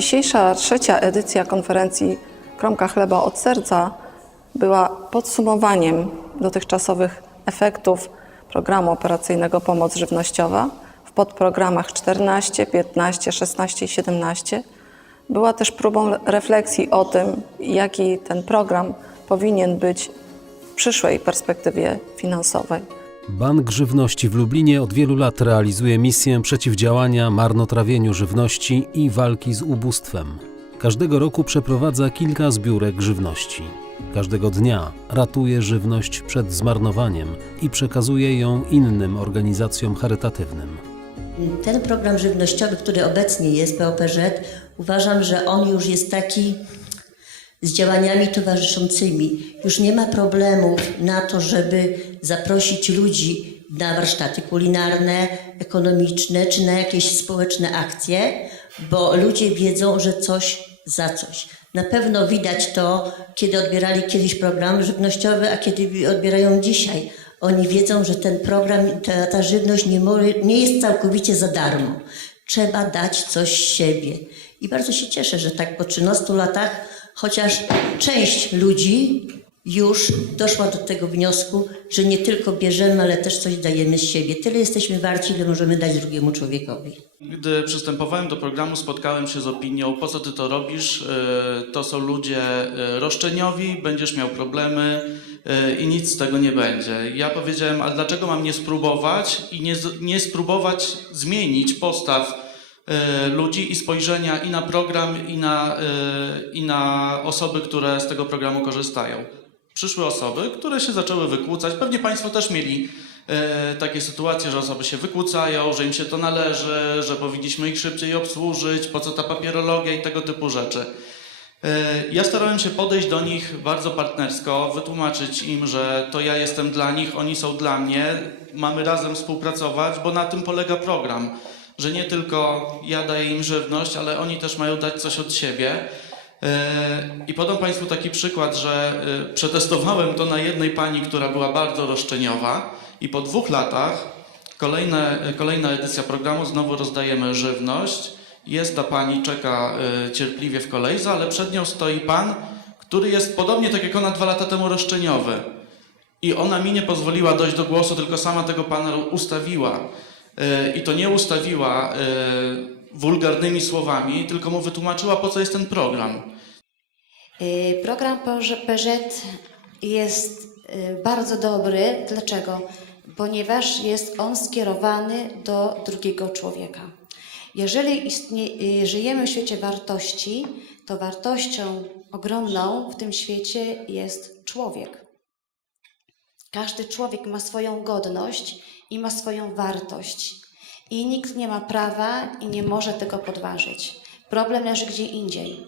Dzisiejsza trzecia edycja konferencji Kromka chleba od serca była podsumowaniem dotychczasowych efektów programu operacyjnego Pomoc Żywnościowa w podprogramach 14, 15, 16 i 17. Była też próbą refleksji o tym, jaki ten program powinien być w przyszłej perspektywie finansowej. Bank Żywności w Lublinie od wielu lat realizuje misję przeciwdziałania marnotrawieniu żywności i walki z ubóstwem. Każdego roku przeprowadza kilka zbiórek żywności. Każdego dnia ratuje żywność przed zmarnowaniem i przekazuje ją innym organizacjom charytatywnym. Ten program żywnościowy, który obecnie jest, POPŻ, uważam, że on już jest taki z działaniami towarzyszącymi. Już nie ma problemów na to, żeby zaprosić ludzi na warsztaty kulinarne, ekonomiczne czy na jakieś społeczne akcje, bo ludzie wiedzą, że coś za coś. Na pewno widać to, kiedy odbierali kiedyś program żywnościowy, a kiedy odbierają dzisiaj. Oni wiedzą, że ten program, ta żywność nie jest całkowicie za darmo. Trzeba dać coś z siebie. I bardzo się cieszę, że tak po 13 latach chociaż część ludzi już doszła do tego wniosku, że nie tylko bierzemy, ale też coś dajemy z siebie. Tyle jesteśmy warci, ile możemy dać drugiemu człowiekowi. Gdy przystępowałem do programu, spotkałem się z opinią: po co ty to robisz? To są ludzie roszczeniowi, będziesz miał problemy i nic z tego nie będzie. Ja powiedziałem: a dlaczego mam nie spróbować i nie spróbować zmienić postaw ludzi i spojrzenia i na program, i na osoby, które z tego programu korzystają. Przyszły osoby, które się zaczęły wykłócać. Pewnie Państwo też mieli takie sytuacje, że osoby się wykłócają, że im się to należy, że powinniśmy ich szybciej obsłużyć, po co ta papierologia i tego typu rzeczy. Ja starałem się podejść do nich bardzo partnersko, wytłumaczyć im, że to ja jestem dla nich, oni są dla mnie, mamy razem współpracować, bo na tym polega program. Że nie tylko ja daję im żywność, ale oni też mają dać coś od siebie. I podam Państwu taki przykład, że przetestowałem to na jednej pani, która była bardzo roszczeniowa i po 2 latach kolejna edycja programu, znowu rozdajemy żywność. Jest ta pani, czeka cierpliwie w kolejce, ale przed nią stoi pan, który jest podobnie tak jak ona 2 lata temu roszczeniowy. I ona mi nie pozwoliła dojść do głosu, tylko sama tego pana ustawiła. I to nie ustawiła wulgarnymi słowami, tylko mu wytłumaczyła, po co jest ten program. Program POPŻ jest bardzo dobry. Dlaczego? Ponieważ jest on skierowany do drugiego człowieka. Jeżeli żyjemy w świecie wartości, to wartością ogromną w tym świecie jest człowiek. Każdy człowiek ma swoją godność i ma swoją wartość. I nikt nie ma prawa i nie może tego podważyć. Problem leży gdzie indziej.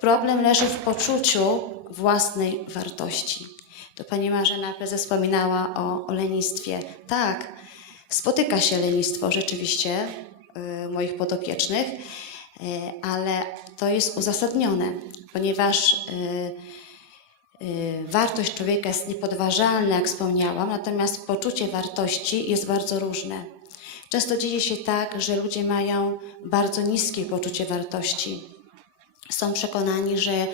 Problem leży w poczuciu własnej wartości. To pani Marzena prezes wspominała o lenistwie. Tak, spotyka się lenistwo rzeczywiście moich podopiecznych, ale to jest uzasadnione, ponieważ wartość człowieka jest niepodważalna, jak wspomniałam, natomiast poczucie wartości jest bardzo różne. Często dzieje się tak, że ludzie mają bardzo niskie poczucie wartości. Są przekonani, że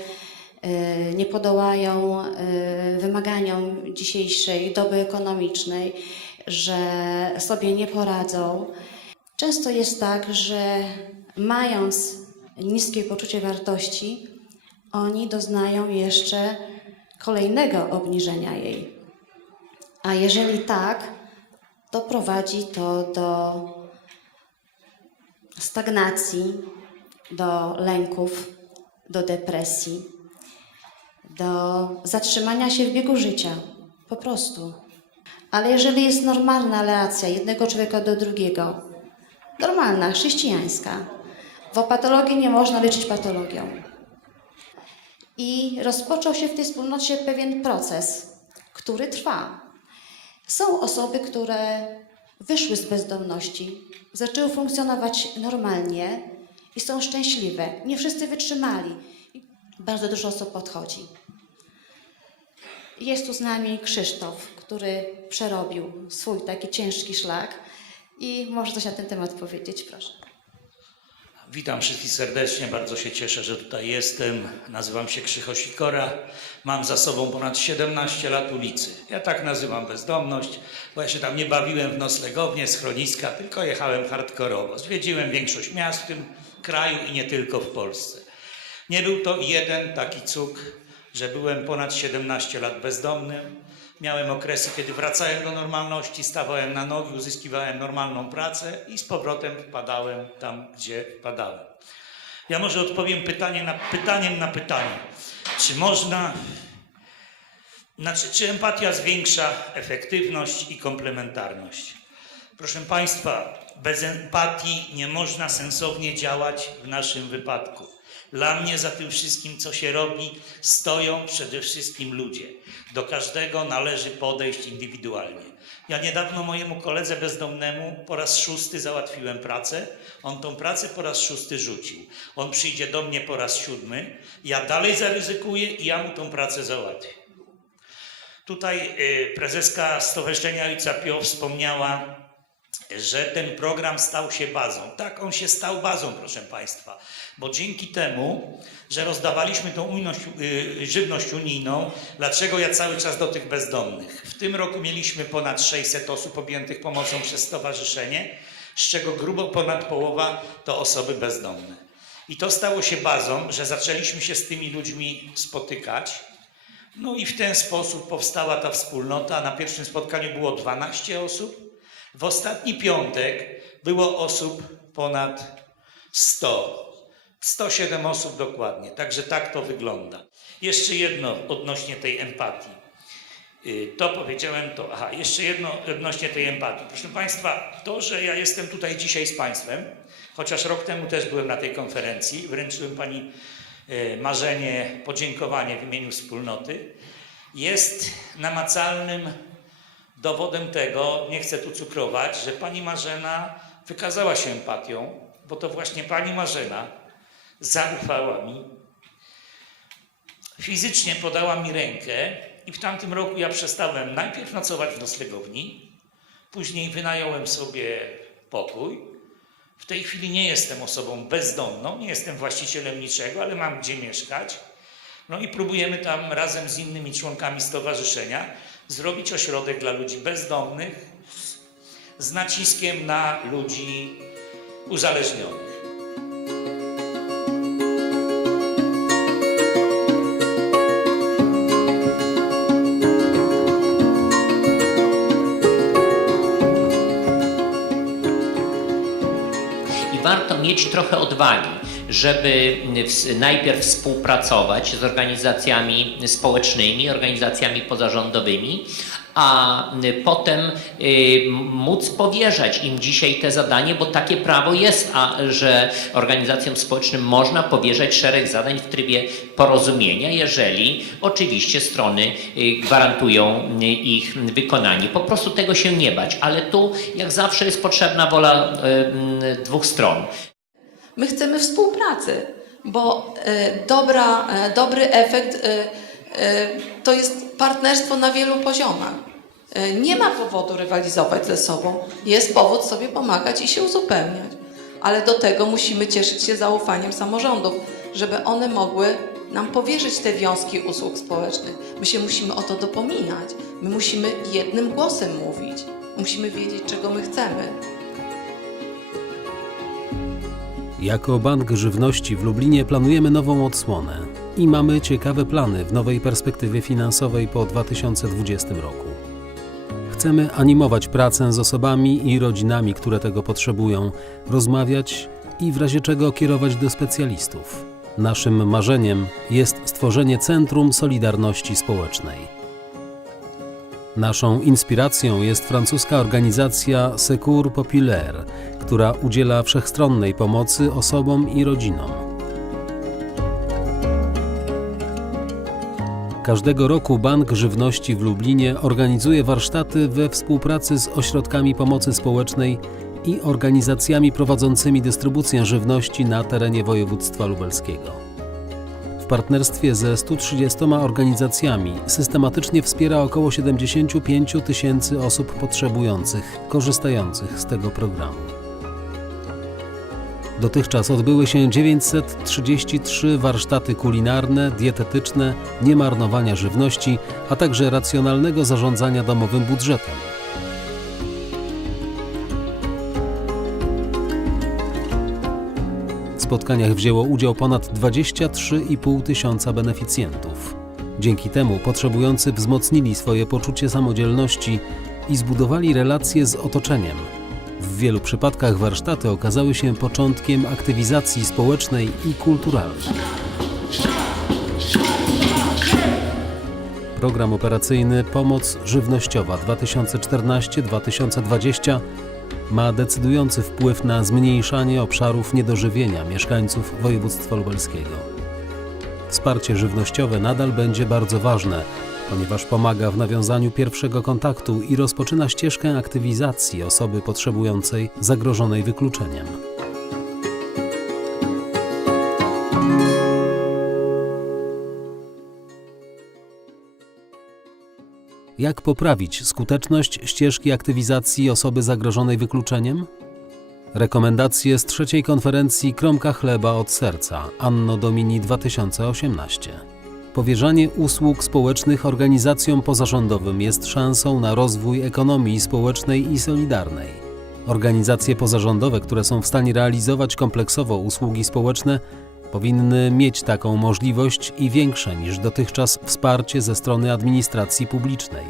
nie podołają wymaganiom dzisiejszej doby ekonomicznej, że sobie nie poradzą. Często jest tak, że mając niskie poczucie wartości, oni doznają jeszcze kolejnego obniżenia jej. A jeżeli tak, to prowadzi to do stagnacji, do lęków, do depresji, do zatrzymania się w biegu życia. Po prostu. Ale jeżeli jest normalna relacja jednego człowieka do drugiego, normalna, chrześcijańska, bo patologii nie można leczyć patologią. I rozpoczął się w tej wspólnocie pewien proces, który trwa. Są osoby, które wyszły z bezdomności, zaczęły funkcjonować normalnie i są szczęśliwe. Nie wszyscy wytrzymali. Bardzo dużo osób odchodzi. Jest tu z nami Krzysztof, który przerobił swój taki ciężki szlak i może coś na ten temat powiedzieć, proszę. Witam wszystkich serdecznie, bardzo się cieszę, że tutaj jestem. Nazywam się Krzycho Sikora, mam za sobą ponad 17 lat ulicy. Ja tak nazywam bezdomność, bo ja się tam nie bawiłem w noclegownie, schroniska, tylko jechałem hardkorowo. Zwiedziłem większość miast w tym kraju i nie tylko w Polsce. Nie był to jeden taki cuk, że byłem ponad 17 lat bezdomnym. Miałem okresy, kiedy wracałem do normalności, stawałem na nogi, uzyskiwałem normalną pracę i z powrotem wpadałem tam, gdzie wpadałem. Ja może odpowiem pytaniem na pytanie. Czy empatia zwiększa efektywność i komplementarność? Proszę Państwa, bez empatii nie można sensownie działać w naszym wypadku. Dla mnie za tym wszystkim, co się robi, stoją przede wszystkim ludzie. Do każdego należy podejść indywidualnie. Ja niedawno mojemu koledze bezdomnemu po raz 6 załatwiłem pracę. On tą pracę po raz 6 rzucił. On przyjdzie do mnie po raz 7. Ja dalej zaryzykuję i ja mu tą pracę załatwię. Tutaj prezeska Stowarzyszenia Ojca Pio wspomniała, że ten program stał się bazą. Tak, on się stał bazą, proszę Państwa, bo dzięki temu, że rozdawaliśmy tą żywność unijną, dlaczego ja cały czas do tych bezdomnych? W tym roku mieliśmy ponad 600 osób objętych pomocą przez stowarzyszenie, z czego grubo ponad połowa to osoby bezdomne. I to stało się bazą, że zaczęliśmy się z tymi ludźmi spotykać. No i w ten sposób powstała ta wspólnota. Na pierwszym spotkaniu było 12 osób. W ostatni piątek było osób ponad 100. 107 osób dokładnie. Także tak to wygląda. Jeszcze jedno odnośnie tej empatii. Jeszcze jedno odnośnie tej empatii. Proszę Państwa, to, że ja jestem tutaj dzisiaj z Państwem, chociaż rok temu też byłem na tej konferencji, wręczyłem Pani Marzenie podziękowanie w imieniu wspólnoty, jest namacalnym dowodem tego, nie chcę tu cukrować, że Pani Marzena wykazała się empatią, bo to właśnie Pani Marzena zaufała mi, fizycznie podała mi rękę i w tamtym roku ja przestałem najpierw nocować w noclegowni, później wynająłem sobie pokój. W tej chwili nie jestem osobą bezdomną, nie jestem właścicielem niczego, ale mam gdzie mieszkać. No i próbujemy tam razem z innymi członkami stowarzyszenia zrobić ośrodek dla ludzi bezdomnych z naciskiem na ludzi uzależnionych. Warto mieć trochę odwagi, żeby najpierw współpracować z organizacjami społecznymi, organizacjami pozarządowymi, a potem móc powierzać im dzisiaj te zadanie, bo takie prawo jest, że organizacjom społecznym można powierzać szereg zadań w trybie porozumienia, jeżeli oczywiście strony gwarantują ich wykonanie. Po prostu tego się nie bać, ale tu jak zawsze jest potrzebna wola dwóch stron. My chcemy współpracy, bo dobry efekt to jest partnerstwo na wielu poziomach. Nie ma powodu rywalizować ze sobą, jest powód sobie pomagać i się uzupełniać. Ale do tego musimy cieszyć się zaufaniem samorządów, żeby one mogły nam powierzyć te wiązki usług społecznych. My się musimy o to dopominać, my musimy jednym głosem mówić, musimy wiedzieć, czego my chcemy. Jako Bank Żywności w Lublinie planujemy nową odsłonę i mamy ciekawe plany w nowej perspektywie finansowej po 2020 roku. Chcemy animować pracę z osobami i rodzinami, które tego potrzebują, rozmawiać i w razie czego kierować do specjalistów. Naszym marzeniem jest stworzenie Centrum Solidarności Społecznej. Naszą inspiracją jest francuska organizacja Secours Populaire, która udziela wszechstronnej pomocy osobom i rodzinom. Każdego roku Bank Żywności w Lublinie organizuje warsztaty we współpracy z ośrodkami pomocy społecznej i organizacjami prowadzącymi dystrybucję żywności na terenie województwa lubelskiego. W partnerstwie ze 130 organizacjami systematycznie wspiera około 75 000 osób potrzebujących, korzystających z tego programu. Dotychczas odbyły się 933 warsztaty kulinarne, dietetyczne, niemarnowania żywności, a także racjonalnego zarządzania domowym budżetem. W spotkaniach wzięło udział ponad 23,5 tysiąca beneficjentów. Dzięki temu potrzebujący wzmocnili swoje poczucie samodzielności i zbudowali relacje z otoczeniem. W wielu przypadkach warsztaty okazały się początkiem aktywizacji społecznej i kulturalnej. Program operacyjny Pomoc żywnościowa 2014-2020 ma decydujący wpływ na zmniejszanie obszarów niedożywienia mieszkańców województwa lubelskiego. Wsparcie żywnościowe nadal będzie bardzo ważne, ponieważ pomaga w nawiązaniu pierwszego kontaktu i rozpoczyna ścieżkę aktywizacji osoby potrzebującej, zagrożonej wykluczeniem. Jak poprawić skuteczność ścieżki aktywizacji osoby zagrożonej wykluczeniem? Rekomendacje z trzeciej konferencji Kromka chleba od serca Anno Domini 2018. Powierzanie usług społecznych organizacjom pozarządowym jest szansą na rozwój ekonomii społecznej i solidarnej. Organizacje pozarządowe, które są w stanie realizować kompleksowo usługi społeczne, powinny mieć taką możliwość i większe niż dotychczas wsparcie ze strony administracji publicznej.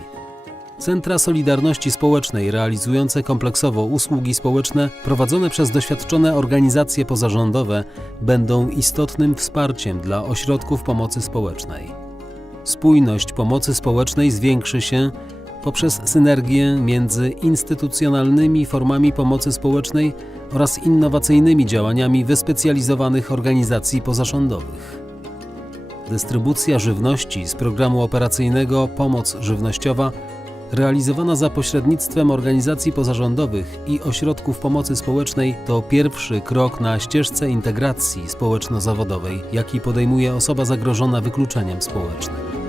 Centra Solidarności Społecznej realizujące kompleksowo usługi społeczne prowadzone przez doświadczone organizacje pozarządowe będą istotnym wsparciem dla ośrodków pomocy społecznej. Spójność pomocy społecznej zwiększy się poprzez synergię między instytucjonalnymi formami pomocy społecznej oraz innowacyjnymi działaniami wyspecjalizowanych organizacji pozarządowych. Dystrybucja żywności z programu operacyjnego Pomoc żywnościowa realizowana za pośrednictwem organizacji pozarządowych i ośrodków pomocy społecznej to pierwszy krok na ścieżce integracji społeczno-zawodowej, jaki podejmuje osoba zagrożona wykluczeniem społecznym.